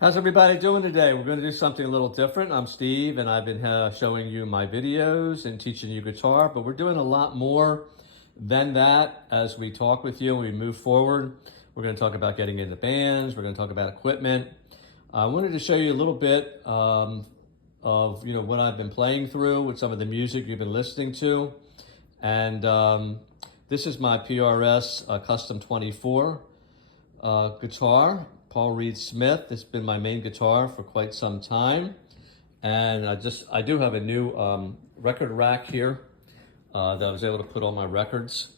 How's everybody doing today? We're going to do something a little different. I'm Steve, and I've been showing you my videos and teaching you guitar, but we're doing a lot more than that as we talk with you and we move forward. We're going to talk about getting into bands. We're going to talk about equipment. I wanted to show you a little bit of what I've been playing through with some of the music you've been listening to. And this is my PRS Custom 24 guitar. Paul Reed Smith. It's been my main guitar for quite some time. And I do have a new record rack here that I was able to put all my records.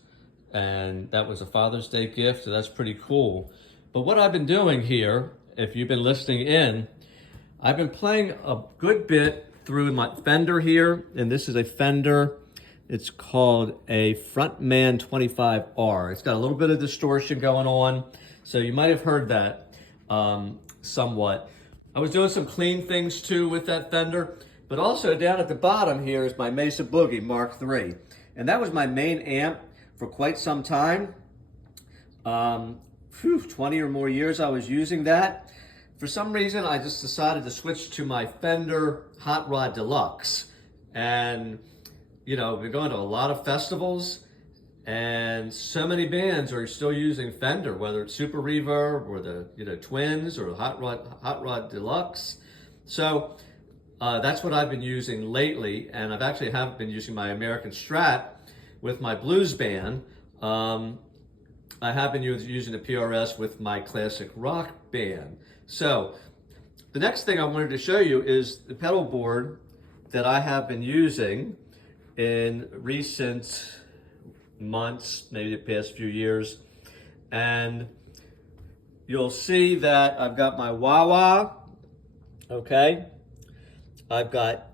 And that was a Father's Day gift, so that's pretty cool. But what I've been doing here, if you've been listening in, I've been playing a good bit through my Fender here. And this is a Fender. It's called a Frontman 25R. It's got a little bit of distortion going on. So you might have heard that. Somewhat. I was doing some clean things too with that Fender, but also down at the bottom here is my Mesa Boogie Mark III. And that was my main amp for quite some time. 20 or more years I was using that. For some reason, I just decided to switch to my Fender Hot Rod Deluxe. And, we're going to a lot of festivals, and so many bands are still using Fender, whether it's Super Reverb or the Twins or Hot Rod Deluxe. So that's what I've been using lately, and I've actually have been using my American Strat with my blues band. I have been using the PRS with my classic rock band. So the next thing I wanted to show you is the pedal board that I have been using in recent months, maybe the past few years. And you'll see that I've got my wah-wah, okay? I've got,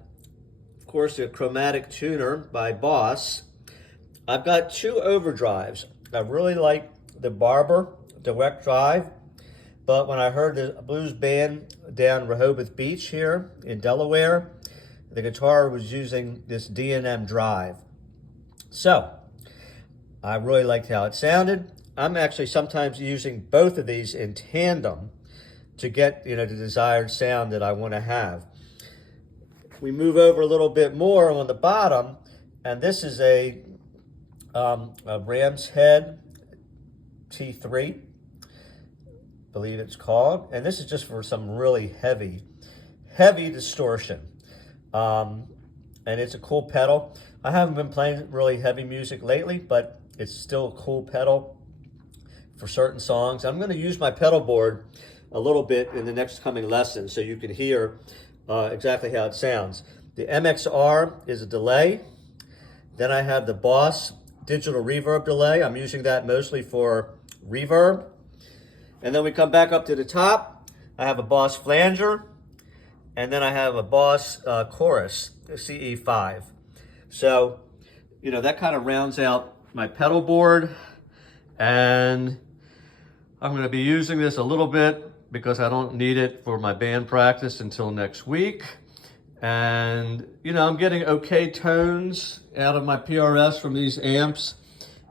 of course, a chromatic tuner by Boss. I've got two overdrives. I really like the Barber direct drive, but when I heard the blues band down Rehoboth Beach here in Delaware, the guitar was using this D&M drive. So I really liked how it sounded. I'm actually sometimes using both of these in tandem to get the desired sound that I want to have. We move over a little bit more on the bottom, and this is a Ram's Head T3, I believe it's called, and this is just for some really heavy distortion. And it's a cool pedal. I haven't been playing really heavy music lately, but it's still a cool pedal for certain songs. I'm going to use my pedal board a little bit in the next coming lesson so you can hear exactly how it sounds. The MXR is a delay. Then I have the Boss digital reverb delay. I'm using that mostly for reverb. And then we come back up to the top. I have a Boss flanger. And then I have a Boss chorus, a CE5. So, that kind of rounds out my pedal board, and I'm going to be using this a little bit because I don't need it for my band practice until next week. And I'm getting okay tones out of my PRS from these amps,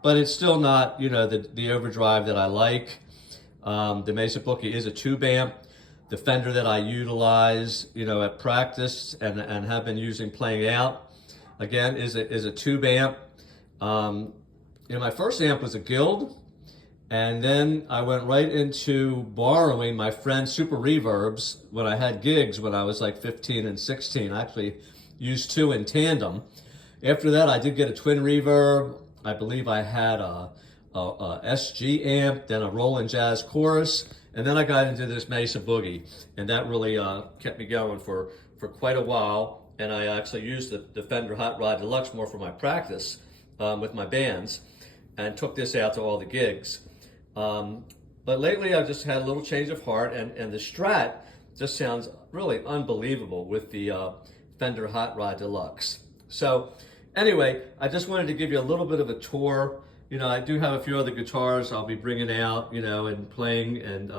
but it's still not the overdrive that I like. The Mesa Boogie is a tube amp. The Fender that I utilize at practice and have been using playing out, again, is a tube amp. My first amp was a Guild, and then I went right into borrowing my friend's Super Reverbs when I had gigs when I was like 15 and 16. I actually used two in tandem. After that, I did get a twin reverb. I believe I had a SG amp, then a Roland Jazz chorus, and then I got into this Mesa Boogie, and that really kept me going for quite a while. And I actually used the Fender Hot Rod Deluxe more for my practice with my bands, and took this out to all the gigs. But lately I've just had a little change of heart, and the Strat just sounds really unbelievable with the Fender Hot Rod Deluxe. So anyway, I just wanted to give you a little bit of a tour. I do have a few other guitars I'll be bringing out, and playing and,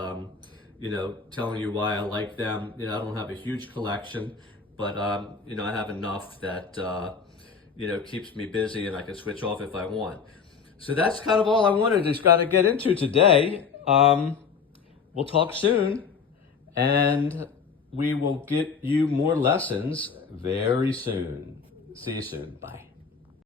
telling you why I like them. I don't have a huge collection, but, I have enough that, keeps me busy and I can switch off if I want. So that's kind of all I wanted to get into today. We'll talk soon. And we will get you more lessons very soon. See you soon. Bye.